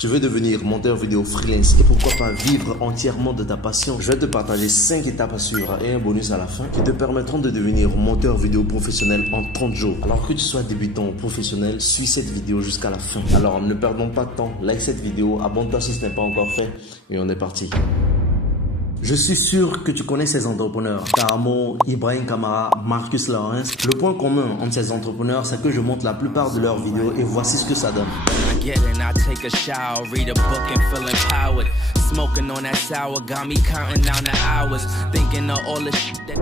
Tu veux devenir monteur vidéo freelance et pourquoi pas vivre entièrement de ta passion? Je vais te partager 5 étapes à suivre et un bonus à la fin qui te permettront de devenir monteur vidéo professionnel en 30 jours. Alors que tu sois débutant ou professionnel, suis cette vidéo jusqu'à la fin. Alors ne perdons pas de temps, like cette vidéo, abonne-toi si ce n'est pas encore fait et on est parti. Je suis sûr que tu connais ces entrepreneurs, Karamo, Ibrahim Kamara, Marcus Lawrence. Le point commun entre ces entrepreneurs, c'est que je montre la plupart de leurs vidéos et voici ce que ça donne.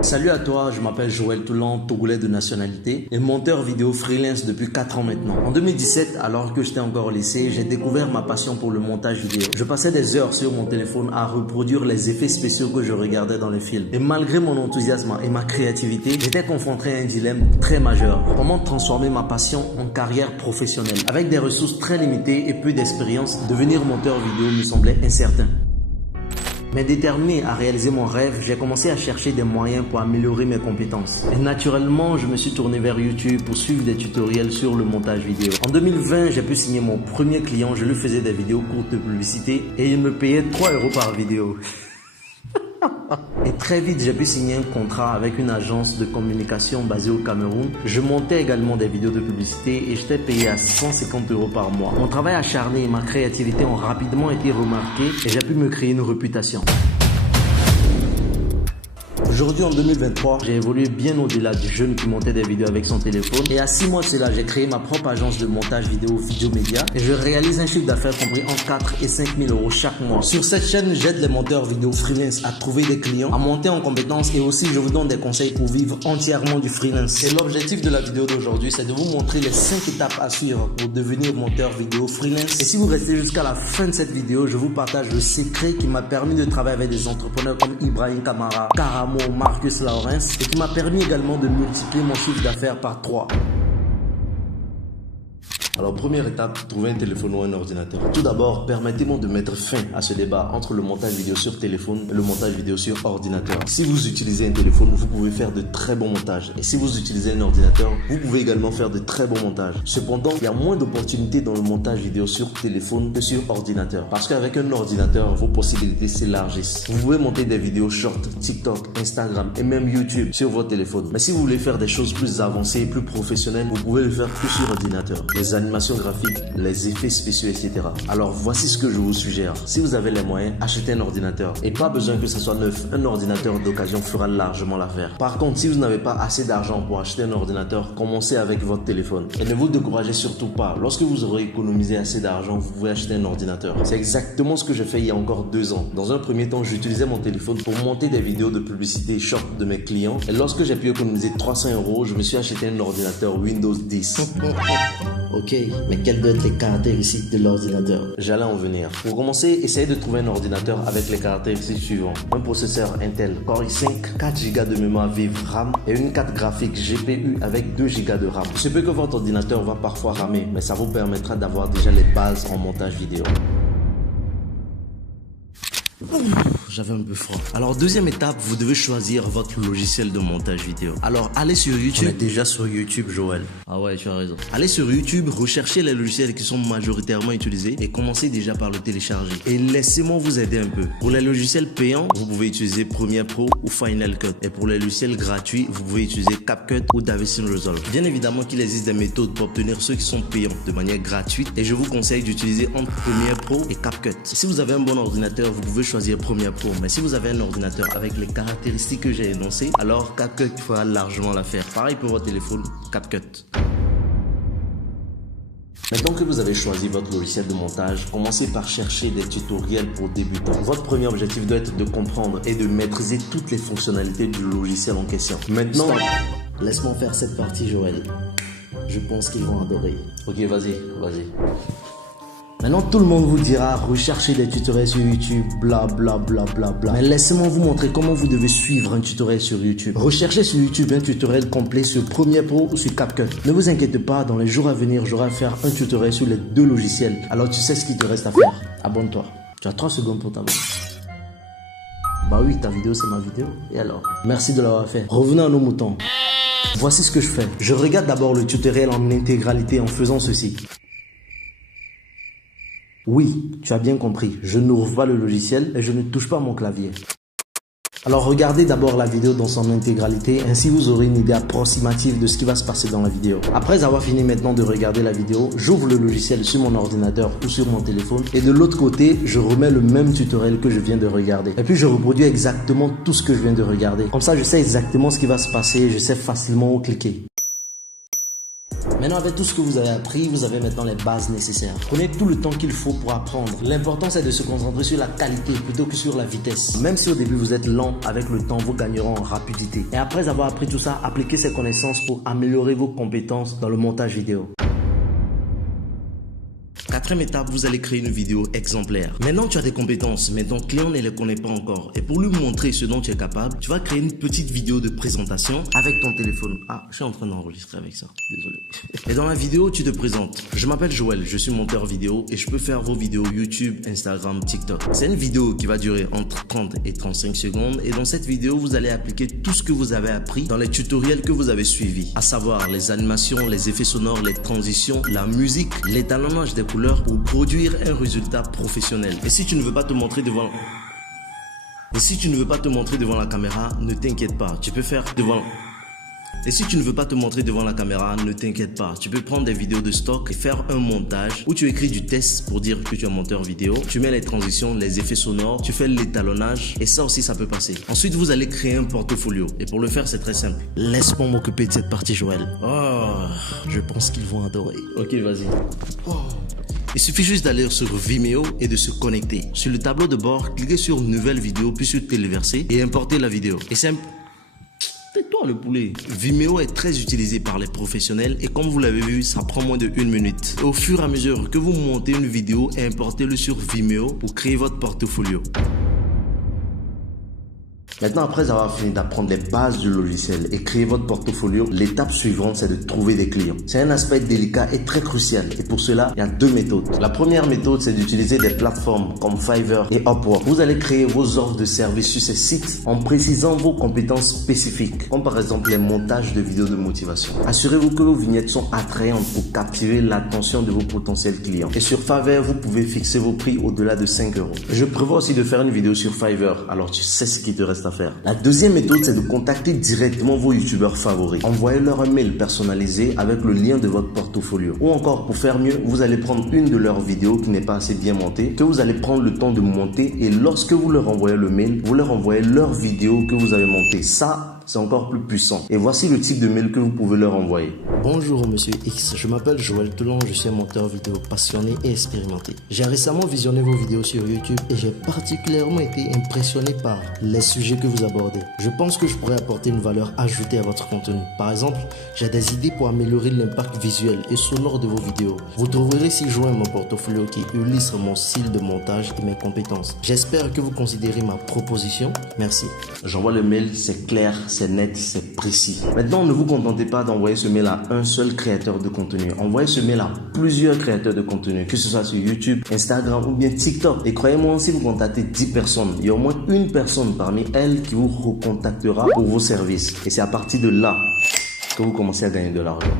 Salut à toi, je m'appelle Joël Toulan, togolais de nationalité et monteur vidéo freelance depuis 4 ans maintenant. En 2017, alors que j'étais encore au lycée, j'ai découvert ma passion pour le montage vidéo. Je passais des heures sur mon téléphone à reproduire les effets spéciaux que je regardais dans les films. Et malgré mon enthousiasme et ma créativité, j'étais confronté à un dilemme très majeur. Comment transformer ma passion en carrière professionnelle? Avec des ressources très limitées et peu d'expérience, devenir monteur vidéo me semblait incertain. Mais déterminé à réaliser mon rêve, j'ai commencé à chercher des moyens pour améliorer mes compétences. Et naturellement, je me suis tourné vers YouTube pour suivre des tutoriels sur le montage vidéo. En 2020, j'ai pu signer mon premier client. Je lui faisais des vidéos courtes de publicité et il me payait 3 € par vidéo. Et très vite, j'ai pu signer un contrat avec une agence de communication basée au Cameroun. Je montais également des vidéos de publicité et j'étais payé à 150 € par mois. Mon travail acharné et ma créativité ont rapidement été remarqués et j'ai pu me créer une réputation. Aujourd'hui, en 2023, j'ai évolué bien au-delà du jeune qui montait des vidéos avec son téléphone. Et à 6 mois de cela, j'ai créé ma propre agence de montage vidéo Vidéo Média. Et je réalise un chiffre d'affaires compris entre 4 et 5 000 € chaque mois. Sur cette chaîne, j'aide les monteurs vidéo freelance à trouver des clients, à monter en compétences et aussi je vous donne des conseils pour vivre entièrement du freelance. Et l'objectif de la vidéo d'aujourd'hui, c'est de vous montrer les 5 étapes à suivre pour devenir monteur vidéo freelance. Et si vous restez jusqu'à la fin de cette vidéo, je vous partage le secret qui m'a permis de travailler avec des entrepreneurs comme Ibrahim Kamara, Karamo, Marcus Lawrence et qui m'a permis également de multiplier mon chiffre d'affaires par 3. Alors première étape, trouver un téléphone ou un ordinateur. Tout d'abord, permettez-moi de mettre fin à ce débat entre le montage vidéo sur téléphone et le montage vidéo sur ordinateur. Si vous utilisez un téléphone, vous pouvez faire de très bons montages. Et si vous utilisez un ordinateur, vous pouvez également faire de très bons montages. Cependant, il y a moins d'opportunités dans le montage vidéo sur téléphone que sur ordinateur. Parce qu'avec un ordinateur, vos possibilités s'élargissent. Vous pouvez monter des vidéos short, TikTok, Instagram et même YouTube sur votre téléphone. Mais si vous voulez faire des choses plus avancées et plus professionnelles, vous pouvez le faire que sur ordinateur. Les animations graphiques, les effets spéciaux, etc. Alors voici ce que je vous suggère. Si vous avez les moyens, achetez un ordinateur. Et pas besoin que ce soit neuf. Un ordinateur d'occasion fera largement l'affaire. Par contre, si vous n'avez pas assez d'argent pour acheter un ordinateur, commencez avec votre téléphone. Et ne vous découragez surtout pas. Lorsque vous aurez économisé assez d'argent, vous pouvez acheter un ordinateur. C'est exactement ce que j'ai fait il y a encore 2 ans. Dans un premier temps, j'utilisais mon téléphone pour monter des vidéos de publicité short de mes clients. Et lorsque j'ai pu économiser 300 €,, je me suis acheté un ordinateur Windows 10. Ok, mais quelles doivent être les caractéristiques de l'ordinateur? J'allais en venir. Pour commencer, essayez de trouver un ordinateur avec les caractéristiques suivantes. Un processeur Intel Core i5, 4 Go de mémoire vive RAM et une carte graphique GPU avec 2 Go de RAM. Il se peut que votre ordinateur va parfois ramer, mais ça vous permettra d'avoir déjà les bases en montage vidéo. J'avais un peu froid. Alors deuxième étape, vous devez choisir votre logiciel de montage vidéo. Alors allez sur YouTube. On est déjà sur YouTube, Joël. Ah ouais, tu as raison. Allez sur YouTube, recherchez les logiciels qui sont majoritairement utilisés et commencez déjà par le télécharger. Et laissez-moi vous aider un peu. Pour les logiciels payants, vous pouvez utiliser Premiere Pro ou Final Cut. Et pour les logiciels gratuits, vous pouvez utiliser CapCut ou DaVinci Resolve. Bien évidemment qu'il existe des méthodes pour obtenir ceux qui sont payants de manière gratuite et je vous conseille d'utiliser entre Premiere Pro et CapCut. Si vous avez un bon ordinateur, vous pouvez choisir Premiere Pro. Mais si vous avez un ordinateur avec les caractéristiques que j'ai énoncées, alors CapCut fera largement l'affaire. Pareil pour votre téléphone, CapCut. Maintenant que vous avez choisi votre logiciel de montage, commencez par chercher des tutoriels pour débutants. Votre premier objectif doit être de comprendre et de maîtriser toutes les fonctionnalités du logiciel en question. Maintenant, laisse-moi faire cette partie, Joël. Je pense qu'ils vont adorer. Ok, vas-y. Maintenant, tout le monde vous dira recherchez des tutoriels sur YouTube, bla bla bla bla bla. Mais laissez-moi vous montrer comment vous devez suivre un tutoriel sur YouTube. Recherchez sur YouTube un tutoriel complet sur Premiere Pro ou sur CapCut. Ne vous inquiétez pas, dans les jours à venir, j'aurai à faire un tutoriel sur les 2 logiciels. Alors tu sais ce qu'il te reste à faire. Abonne-toi. Tu as 3 secondes pour t'abonner. Bah oui, ta vidéo c'est ma vidéo. Et alors? Merci de l'avoir fait. Revenons à nos moutons. Voici ce que je fais. Je regarde d'abord le tutoriel en intégralité en faisant ceci. Oui, tu as bien compris, je n'ouvre pas le logiciel et je ne touche pas mon clavier. Alors regardez d'abord la vidéo dans son intégralité, ainsi vous aurez une idée approximative de ce qui va se passer dans la vidéo. Après avoir fini maintenant de regarder la vidéo, j'ouvre le logiciel sur mon ordinateur ou sur mon téléphone et de l'autre côté, je remets le même tutoriel que je viens de regarder. Et puis je reproduis exactement tout ce que je viens de regarder. Comme ça, je sais exactement ce qui va se passer, je sais facilement où cliquer. Maintenant, avec tout ce que vous avez appris, vous avez maintenant les bases nécessaires. Prenez tout le temps qu'il faut pour apprendre. L'important, c'est de se concentrer sur la qualité plutôt que sur la vitesse. Même si au début, vous êtes lent, avec le temps, vous gagnerez en rapidité. Et après avoir appris tout ça, appliquez ces connaissances pour améliorer vos compétences dans le montage vidéo. Quatrième étape, vous allez créer une vidéo exemplaire. Maintenant, tu as des compétences, mais ton client ne les connaît pas encore. Et pour lui montrer ce dont tu es capable, tu vas créer une petite vidéo de présentation avec ton téléphone. Ah, je suis en train d'enregistrer avec ça. Désolé. Et dans la vidéo, tu te présentes. Je m'appelle Joël, je suis monteur vidéo et je peux faire vos vidéos YouTube, Instagram, TikTok. C'est une vidéo qui va durer entre 30 et 35 secondes. Et dans cette vidéo, vous allez appliquer tout ce que vous avez appris dans les tutoriels que vous avez suivis. À savoir les animations, les effets sonores, les transitions, la musique, l'étalonnage des couleurs pour produire un résultat professionnel. Et si tu ne veux pas te montrer devant la caméra, ne t'inquiète pas, tu peux faire devant. Et si tu ne veux pas te montrer devant la caméra, ne t'inquiète pas. Tu peux prendre des vidéos de stock et faire un montage où tu écris du test pour dire que tu es monteur vidéo. Tu mets les transitions, les effets sonores, tu fais l'étalonnage et ça aussi ça peut passer. Ensuite, vous allez créer un portfolio. Et pour le faire, c'est très simple. Laisse-moi m'occuper de cette partie, Joël. Oh, je pense qu'ils vont adorer. Ok, vas-y. Oh. Il suffit juste d'aller sur Vimeo et de se connecter. Sur le tableau de bord, cliquez sur Nouvelle vidéo, puis sur Téléverser et importer la vidéo. Et c'est tais-toi le poulet. Vimeo est très utilisé par les professionnels et comme vous l'avez vu, ça prend moins de 1 minute. Et au fur et à mesure que vous montez une vidéo, importez-le sur Vimeo pour créer votre portfolio. Maintenant, après avoir fini d'apprendre les bases du logiciel et créer votre portfolio, l'étape suivante, c'est de trouver des clients. C'est un aspect délicat et très crucial. Et pour cela, il y a 2 méthodes. La première méthode, c'est d'utiliser des plateformes comme Fiverr et Upwork. Vous allez créer vos offres de services sur ces sites en précisant vos compétences spécifiques, comme par exemple les montages de vidéos de motivation. Assurez-vous que vos vignettes sont attrayantes pour captiver l'attention de vos potentiels clients. Et sur Fiverr, vous pouvez fixer vos prix au-delà de 5 €. Je prévois aussi de faire une vidéo sur Fiverr, alors tu sais ce qu'il te reste à faire. La deuxième méthode, c'est de contacter directement vos youtubeurs favoris. Envoyez-leur un mail personnalisé avec le lien de votre portfolio. Ou encore, pour faire mieux, vous allez prendre une de leurs vidéos qui n'est pas assez bien montée, que vous allez prendre le temps de monter et lorsque vous leur envoyez le mail, vous leur envoyez leur vidéo que vous avez montée. Ça, c'est encore plus puissant. Et voici le type de mail que vous pouvez leur envoyer. Bonjour Monsieur X, je m'appelle Joël Toulon, je suis un monteur vidéo passionné et expérimenté. J'ai récemment visionné vos vidéos sur YouTube et j'ai particulièrement été impressionné par les sujets que vous abordez. Je pense que je pourrais apporter une valeur ajoutée à votre contenu. Par exemple, j'ai des idées pour améliorer l'impact visuel et sonore de vos vidéos. Vous trouverez ci-joint mon portfolio qui illustre mon style de montage et mes compétences. J'espère que vous considérez ma proposition. Merci. J'envoie le mail, c'est clair, c'est net, c'est précis. Maintenant, ne vous contentez pas d'envoyer ce mail à un seul créateur de contenu. Envoyez ce mail à plusieurs créateurs de contenu, que ce soit sur YouTube, Instagram ou bien TikTok. Et croyez-moi, si vous contactez 10 personnes, il y a au moins une personne parmi elles qui vous recontactera pour vos services. Et c'est à partir de là que vous commencez à gagner de l'argent.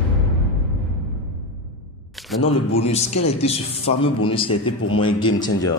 Maintenant, le bonus. Quel a été ce fameux bonus qui a été pour moi un game changer?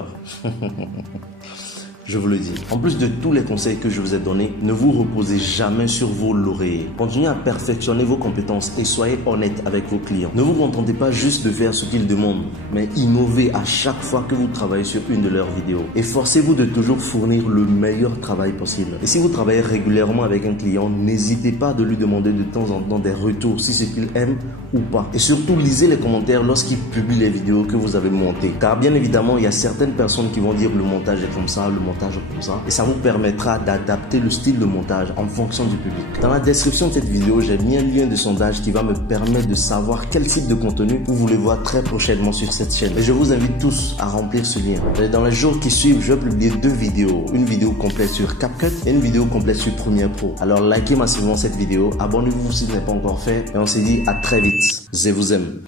Je vous le dis. En plus de tous les conseils que je vous ai donnés, ne vous reposez jamais sur vos lauriers. Continuez à perfectionner vos compétences et soyez honnête avec vos clients. Ne vous contentez pas juste de faire ce qu'ils demandent, mais innovez à chaque fois que vous travaillez sur une de leurs vidéos. Et forcez-vous de toujours fournir le meilleur travail possible. Et si vous travaillez régulièrement avec un client, n'hésitez pas de lui demander de temps en temps des retours si ce qu'il aime ou pas. Et surtout, lisez les commentaires lorsqu'il publie les vidéos que vous avez montées. Car bien évidemment, il y a certaines personnes qui vont dire le montage est comme ça, le montage comme ça, et ça vous permettra d'adapter le style de montage en fonction du public. Dans la description de cette vidéo, j'ai mis un lien de sondage qui va me permettre de savoir quel type de contenu vous voulez voir très prochainement sur cette chaîne. Et je vous invite tous à remplir ce lien. Et dans les jours qui suivent, je vais publier 2 vidéos. Une vidéo complète sur CapCut et une vidéo complète sur Premiere Pro. Alors likez massivement cette vidéo, abonnez-vous si ce n'est pas encore fait et on se dit à très vite. Je vous aime.